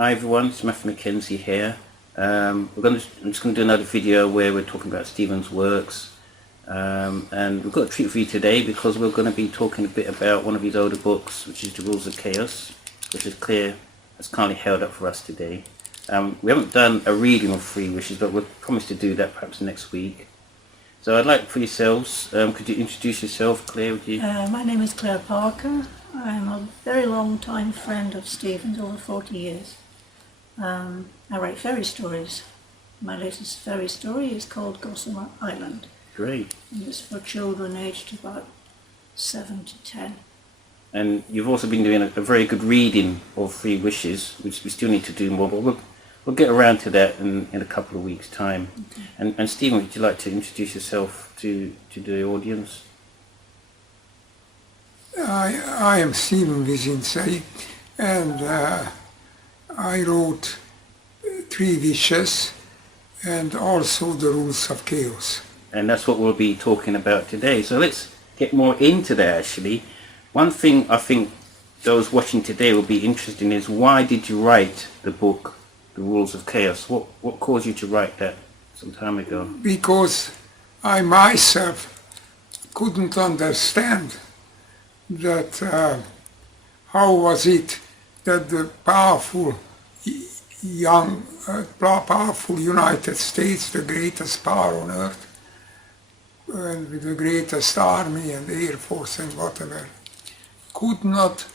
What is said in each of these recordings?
Hi everyone, it's Matthew Mackenzie here. I'm just going to do another video where we're talking about Stephen's works. And we've got a treat for you today because we're going to be talking a bit about one of his older books, which is The Rules of Chaos, which is clear as kindly held up for us today. We haven't done a reading of Three Wishes, but we'll promise to do that perhaps next week. So I'd like for yourselves, could you introduce yourself, Claire? Would you? My name is Claire Parker. I'm a very long time friend of Stephen's, over 40 years. I write fairy stories. My latest fairy story is called Gossamer Island. Great. And it's for children aged about 7 to 10. And you've also been doing a very good reading of Three Wishes, which we still need to do more, but we'll get around to that in a couple of weeks' time. Okay. And Stephen, would you like to introduce yourself to the audience? I am Stephen Vizinczey, and I wrote Three Wishes and also The Rules of Chaos. And that's what we'll be talking about today. So let's get more into that actually. One thing I think those watching today will be interested in is, why did you write the book The Rules of Chaos? What caused you to write that some time ago? Because I myself couldn't understand that how was it that the powerful powerful United States, the greatest power on earth, and with the greatest army and air force and whatever, could not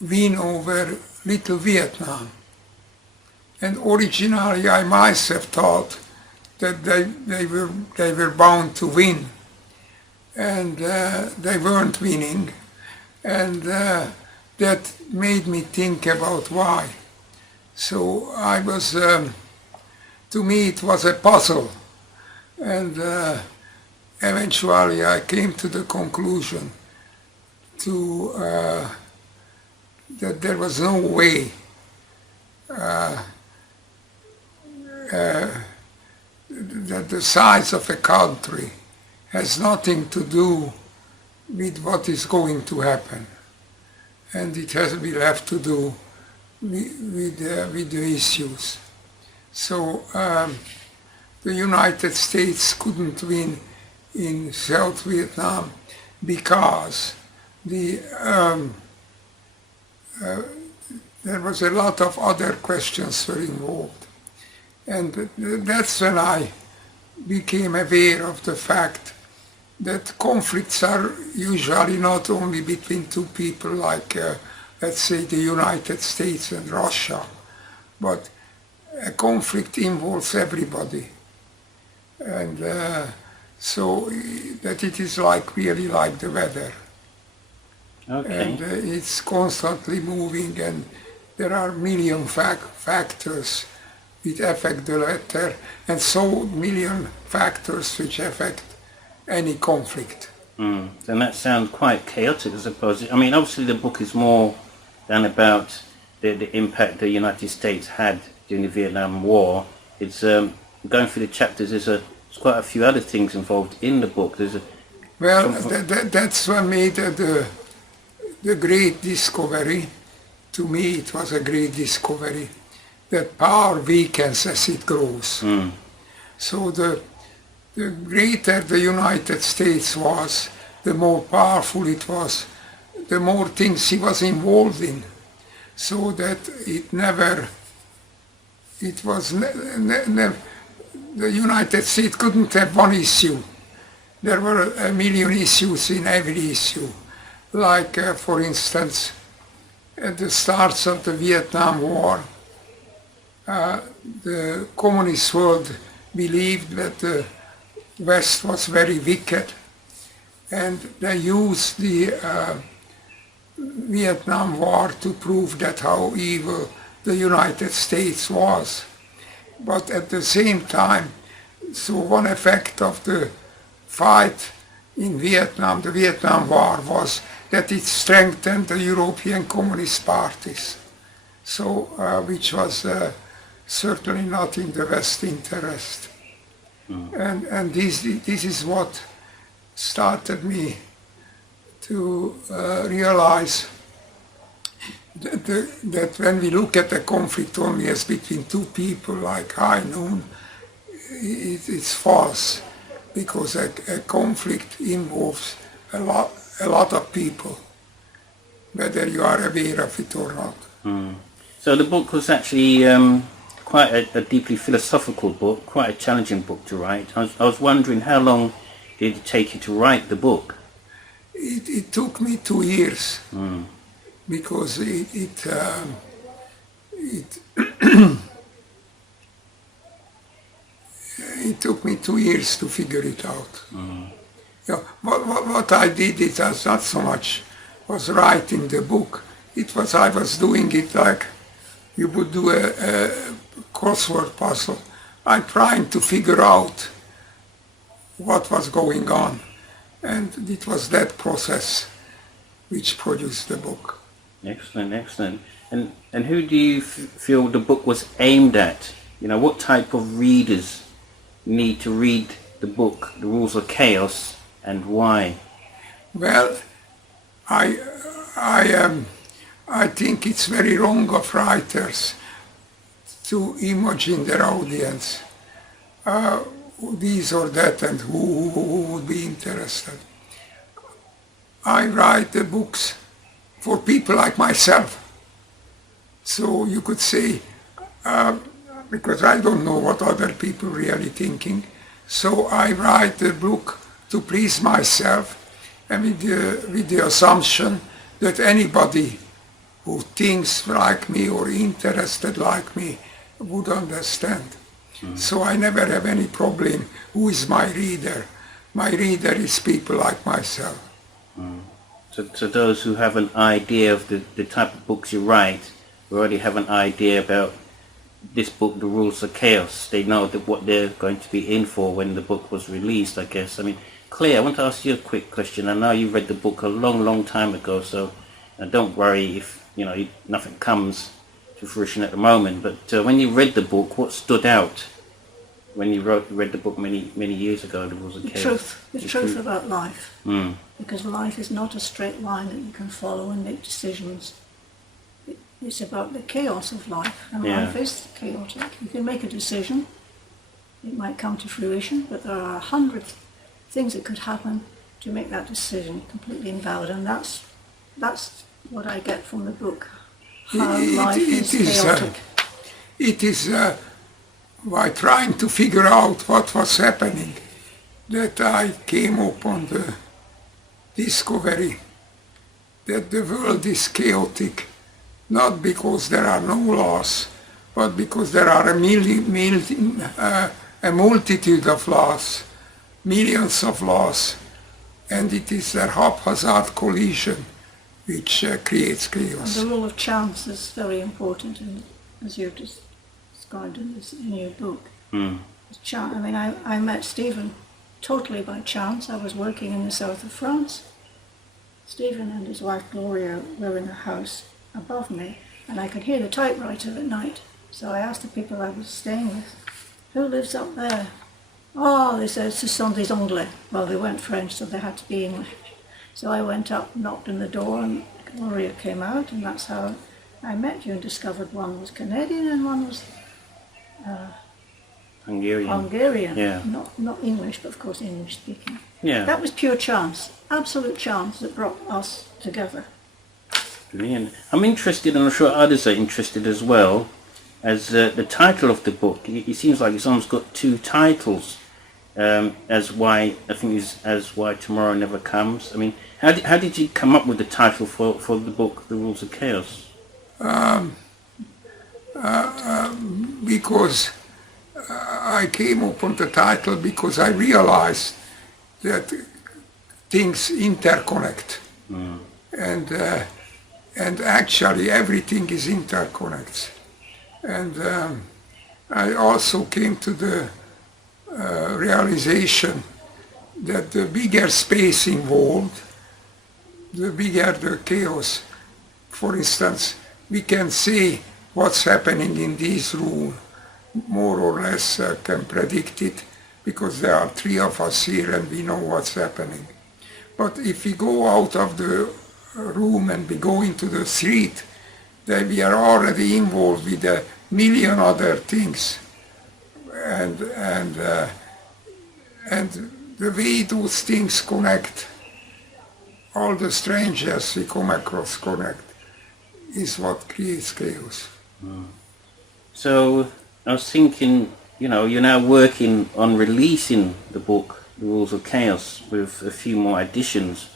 win over little Vietnam. And originally I myself thought that they were bound to win, and they weren't winning, and that made me think about why. So I was, to me it was a puzzle, and eventually I came to the conclusion that there was no way that the size of a country has nothing to do with what is going to happen, and it has to be left to do with the issues. So the United States couldn't win in South Vietnam because there was a lot of other questions were involved. And that's when I became aware of the fact that conflicts are usually not only between two people like, let's say, the United States and Russia, but a conflict involves everybody. And so that it is like really like the weather. Okay. And it's constantly moving, and there are million factors which affect the weather, and so million factors which affect any conflict. And that sounds quite chaotic, I suppose. I mean, obviously the book is more than about the impact the United States had during the Vietnam War. It's going through the chapters, there's quite a few other things involved in the book. Well, that's what made the great discovery. To me it was a great discovery, that power weakens as it grows. So the greater the United States was, the more powerful it was, the more things he was involved in, so that the United States couldn't have one issue. There were a million issues in every issue. Like, for instance, at the start of the Vietnam War, the communist world believed that the West was very wicked, and they used the Vietnam War to prove that how evil the United States was. But at the same time, so one effect of the fight in Vietnam, the Vietnam War, was that it strengthened the European communist parties, so which was certainly not in the West's interest. And this is what started me to realize that when we look at a conflict only as between two people, like high noon, it's false, because a conflict involves a lot of people, whether you are aware of it or not. So the book was actually quite a deeply philosophical book, quite a challenging book to write. I was wondering, how long did it take you to write the book? It took me 2 years, because it took me 2 years to figure it out. Yeah, what I did, it was not so much was writing the book. It was, I was doing it like you would do a crossword puzzle. I'm trying to figure out what was going on. And it was that process which produced the book. Excellent, excellent. And who do you feel the book was aimed at? You know, what type of readers need to read the book, The Rules of Chaos, and why? Well, I think it's very wrong of writers to imagine their audience, this or that, and who would be interested. I write the books for people like myself. So you could say, because I don't know what other people really thinking, so I write the book to please myself, and with the assumption that anybody who thinks like me or interested like me would understand. So I never have any problem who is my reader. My reader is people like myself. So those who have an idea of the type of books you write, already have an idea about this book, The Rules of Chaos. They know that what they're going to be in for when the book was released, I guess. I mean, Claire, I want to ask you a quick question. I know you read the book a long time ago, so don't worry if nothing comes to fruition at the moment. But when you read the book, what stood out when you read the book many years ago? The Rules of Chaos. The truth about life. Because life is not a straight line that you can follow and make decisions. It's about the chaos of life, and life is chaotic. You can make a decision, it might come to fruition, but there are 100 things that could happen to make that decision completely invalid, and that's what I get from the book. How life is chaotic. It is by trying to figure out what was happening that I came upon the discovery that the world is chaotic, not because there are no laws, but because there are a multitude of laws, millions of laws, and it is their haphazard collision which creates chaos. And the rule of chance is very important, as you've described in your book. I met Stephen totally by chance. I was working in the south of France. Stephen and his wife Gloria were in a house above me, and I could hear the typewriter at night. So I asked the people I was staying with, who lives up there? Oh, they said, ce sont des Anglais. Well, they weren't French, so they had to be English. So I went up, knocked on the door, and Gloria came out, and that's how I met you and discovered one was Canadian and one was Hungarian. Yeah. Not English, but of course English speaking. Yeah. That was pure chance, absolute chance that brought us together. Brilliant. I'm interested, and I'm sure others are interested as well, as the title of the book. It seems like it's almost got two titles. As Why Tomorrow Never Comes. I mean, how did you come up with the title for the book, The Rules of Chaos? Because I came upon the title because I realized that things interconnect, and actually everything is interconnected. And I also came to the realization that the bigger space involved, the bigger the chaos. For instance, we can see what's happening in this room, more or less can predict it, because there are 3 of us here and we know what's happening. But if we go out of the room and we go into the street, that we are already involved with a million other things, and the way those things connect, all the strangers we come across connect, is what creates chaos. So I was thinking, you're now working on releasing the book, The Rules of Chaos, with a few more additions.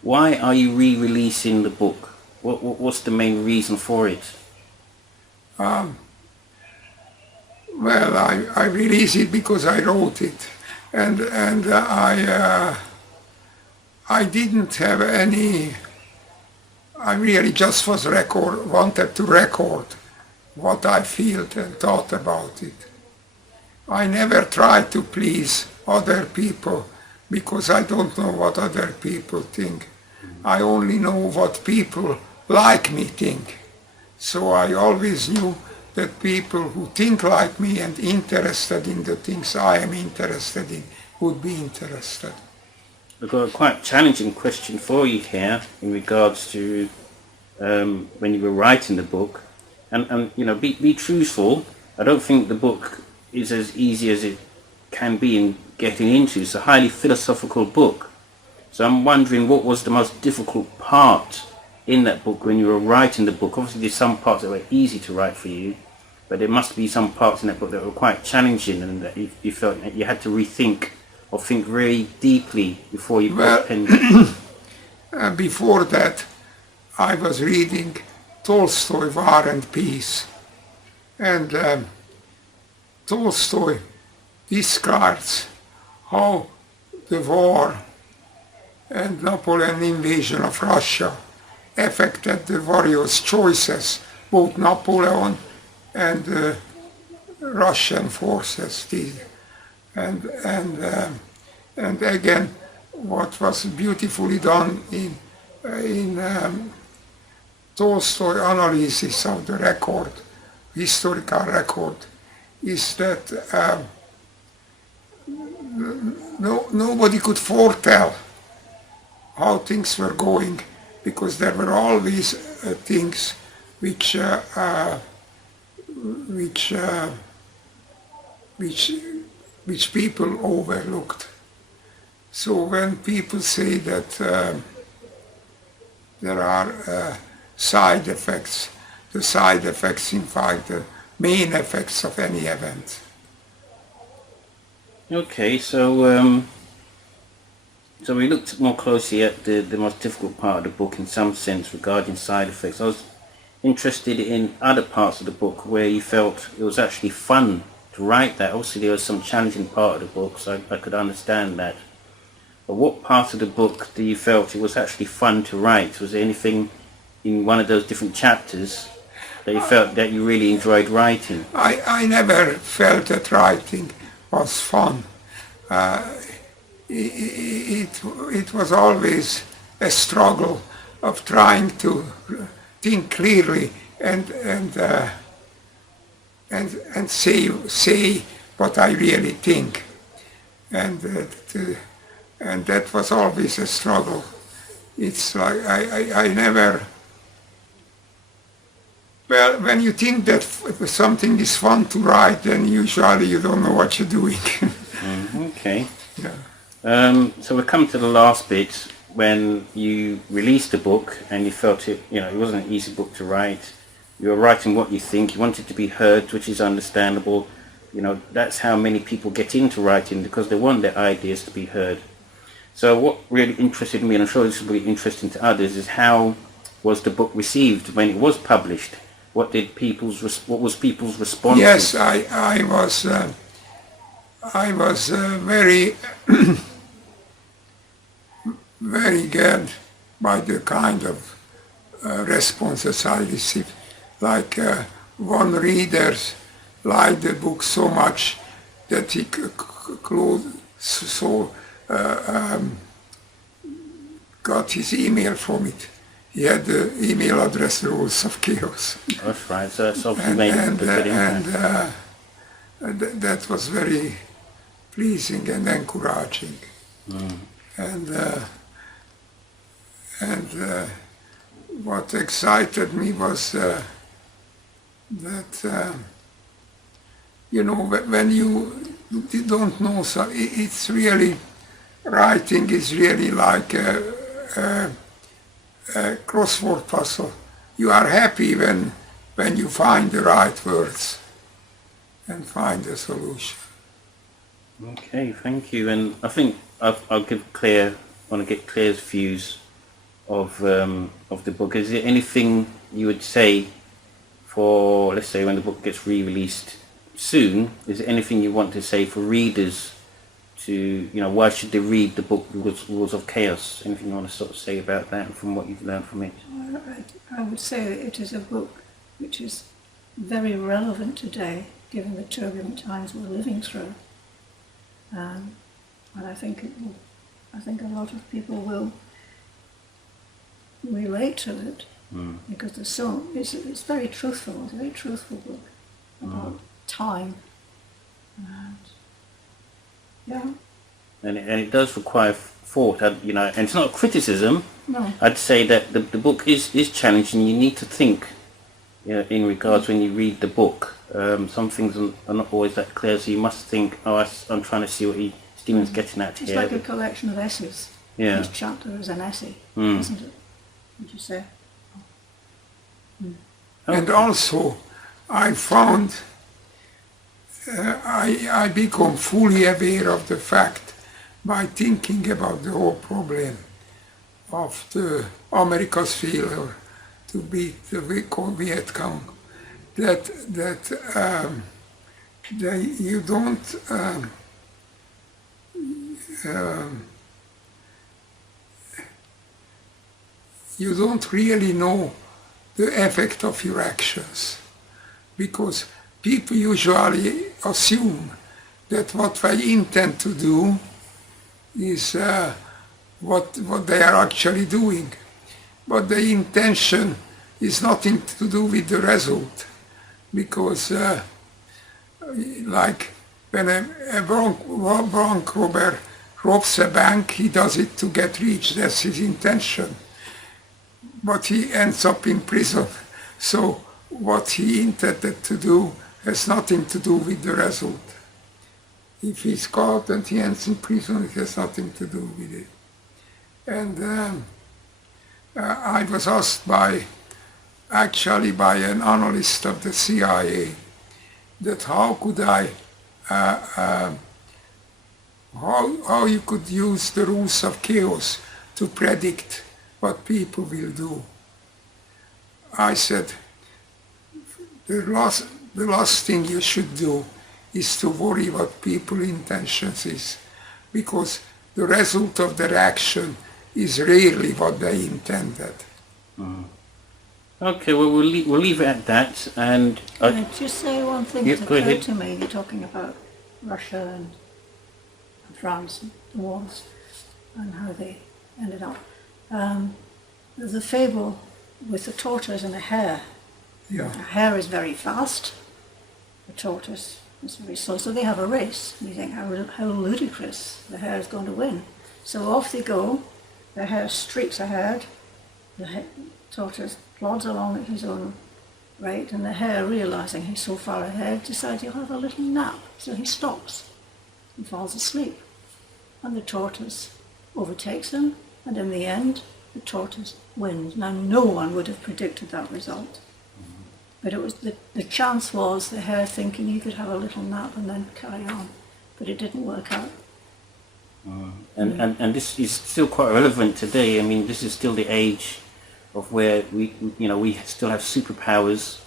Why are you re-releasing the book? What's the main reason for it? Well, I released it because I wrote it, and I didn't have any. I really just wanted to record what I felt and thought about it. I never tried to please other people because I don't know what other people think. I only know what people like me think. So I always knew that people who think like me and interested in the things I am interested in would be interested. I've got a quite challenging question for you here in regards to when you were writing the book. And be truthful. I don't think the book is as easy as it can be in getting into. It's a highly philosophical book. So I'm wondering, what was the most difficult part in that book when you were writing the book? Obviously there's some parts that were easy to write for you, but there must be some parts in that book that were quite challenging and that you felt that you had to rethink or think very deeply before you put pen. Before that, I was reading Tolstoy, War and Peace, and Tolstoy describes how the war and Napoleon invasion of Russia affected the various choices, both Napoleon and the Russian forces did. And again, what was beautifully done in Tolstoy analysis of the record, historical record, is that nobody could foretell how things were going, because there were always things which people overlooked. So when people say that there are side effects, the side effects in fact the main effects of any event. Okay, so we looked more closely at the most difficult part of the book in some sense regarding side effects. I was interested in other parts of the book where you felt it was actually fun to write that. Obviously there was some challenging part of the book, so I could understand that. But what part of the book do you felt it was actually fun to write? Was there anything in one of those different chapters that you felt that you really enjoyed writing? I never felt that writing was fun. It was always a struggle of trying to think clearly and say what I really think, and that was always a struggle. It's like I never. Well, when you think that something is fun to write, then usually you don't know what you're doing. Okay. Yeah. So we come to the last bit when you released the book and you felt it wasn't an easy book to write. You were writing what you think. You wanted to be heard, which is understandable. That's how many people get into writing, because they want their ideas to be heard. So what really interested me, and I'm sure this will be interesting to others, is how was the book received when it was published? What was people's response? Yes, I was very very glad by the kind of responses I received. Like one reader liked the book so much that he got his email from it. He had the email address Rules of Chaos. That's right, so that's obviously made a good impact. That was very pleasing and encouraging. what excited me was that, when you don't know, so it's really, writing is really like a crossword puzzle. You are happy when you find the right words and find a solution. Okay, thank you. And I think I'll give Claire, want to get Claire's views of the book. Is there anything you would say for, let's say, when the book gets re-released soon, is there anything you want to say for readers to, why should they read the book Rules of Chaos? Anything you want to sort of say about that from what you've learned from it? I would say it is a book which is very relevant today, given the turbulent times we're living through. And I think a lot of people will relate to it because it's very truthful. It's a very truthful book about time. And And it does require thought, and it's not a criticism. No. I'd say that the book is challenging. You need to think, in regards when you read the book. Some things are not always that clear, so you must think, I'm trying to see what Stephen's getting at it's here. like a collection of essays. Yeah. Each chapter is an essay, isn't it? Would you say? And also, I found I become fully aware of the fact by thinking about the whole problem of the America's failure to beat the Viet Cong, that you don't you don't really know the effect of your actions, because people usually assume that what they intend to do is what they are actually doing. But the intention is nothing to do with the result, because like when a bank robber robs a bank, he does it to get rich, that's his intention. But he ends up in prison. So what he intended to do has nothing to do with the result. If he's caught and he ends in prison, it has nothing to do with it. And I was asked by an analyst of the CIA that how could how you could use the rules of chaos to predict what people will do. I said, the last thing you should do is to worry what people's intentions is, because the result of their action is rarely what they intended. Okay, well we'll leave it at that. And Can I just say one thing that occurred to me? You're talking about Russia and France and the wars and how they ended up. There's a fable with a tortoise and a hare. Yeah. A hare is very fast, the tortoise is very slow, so they have a race. And you think, how ludicrous, the hare is going to win. So off they go, the hare streaks ahead, the tortoise plods along at his own rate, and the hare, realising he's so far ahead, decides he'll have a little nap. So he stops and falls asleep. And the tortoise overtakes him, and in the end, the tortoise wins. Now, no one would have predicted that result. But it was the chance was the hare thinking he could have a little nap and then carry on. But it didn't work out. And this is still quite relevant today. I mean, this is still the age of where we still have superpowers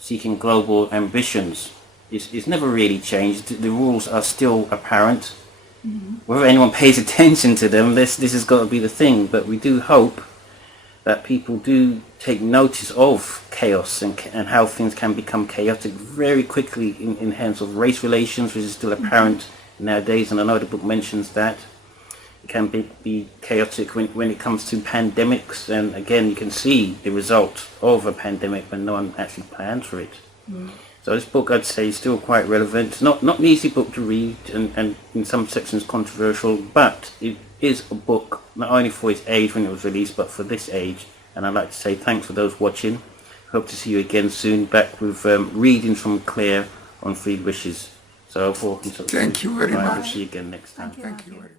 seeking global ambitions. It's never really changed. The rules are still apparent. Whether anyone pays attention to them, this has got to be the thing. But we do hope that people do take notice of chaos and how things can become chaotic very quickly in terms of race relations, which is still apparent nowadays. And I know the book mentions that. It can be chaotic when it comes to pandemics. And again, you can see the result of a pandemic when no one actually plans for it. So this book, I'd say, is still quite relevant. It's not an easy book to read, and in some sections controversial, but it is a book not only for its age when it was released, but for this age, And I'd like to say thanks for those watching. Hope to see you again soon, back with readings from Claire on Three Wishes. So Thank you very We'll much. see you again next time. Thank you. Thank you very much.